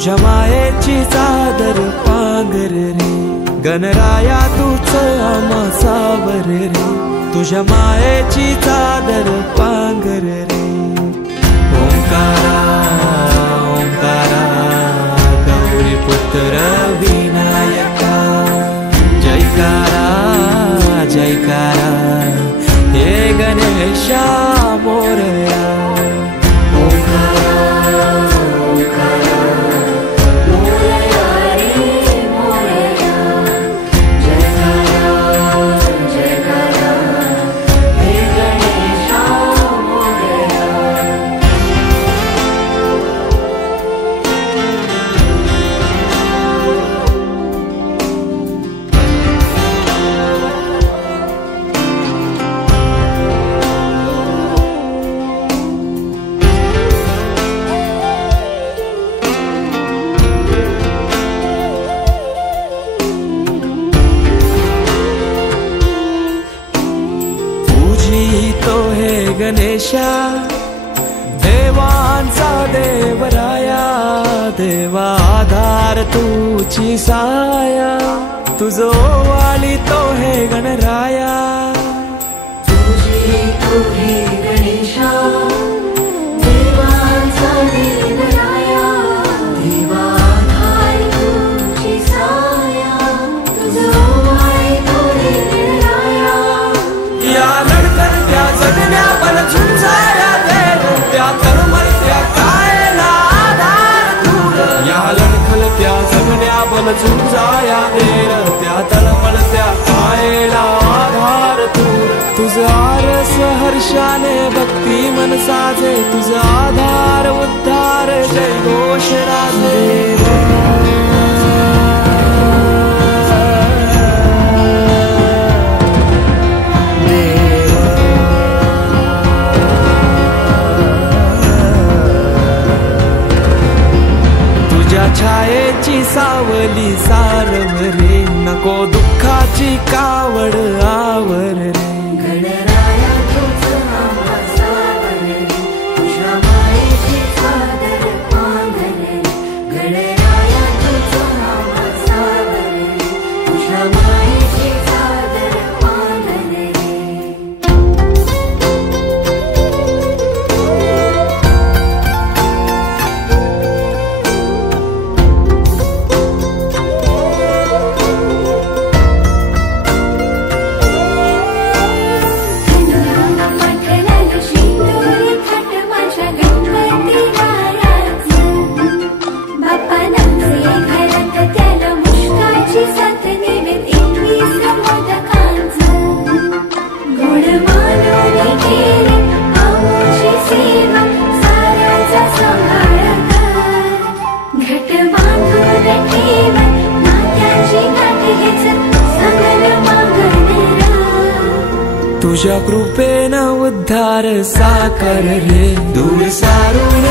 तुझ्या मायेची चादर पांघर रे, गणराया तूच आम्हा सावर रे, तुझ्या मायेची चादर पांघर रे। ओंकारा ओंकारा गौरी पुत्र विनायका, जयकारा जयकारा हे गणेशा मोरया। गणेशा देवांचा देवराया, देवा आधार तुझी साया, तुझो वाली तो हे गणराया। तुझी तो हे गणेशा देवांचा देवराया, देवा आधार तुझी साया, तुझो वाली तो हे गणराया। या लढतरत्या जगण्या बल झुंजाया देव, त्या तळमळत्या कायला आधार दूर, या लढतरत्या जगण्या बल झुंजाया देव, त्या तळमळत्या कायला आधार दूर। तुझं आरस हर्षाने भक्ती मन साजे, तुझा आधार उद्धार जय घोष राजे। छायेची सावली सारव रे, नको दुःखाची कावड आवर रे। गणराया तूच आम्हा सावर रे, तुझ्या मायेची चादर पांघर रे, गणराया तूच आम्हा सावर रे, तुझ्या मायेची चादर पांघर रे। तुझ्या कृपेनं उद्धार साकार रे, दूर सारून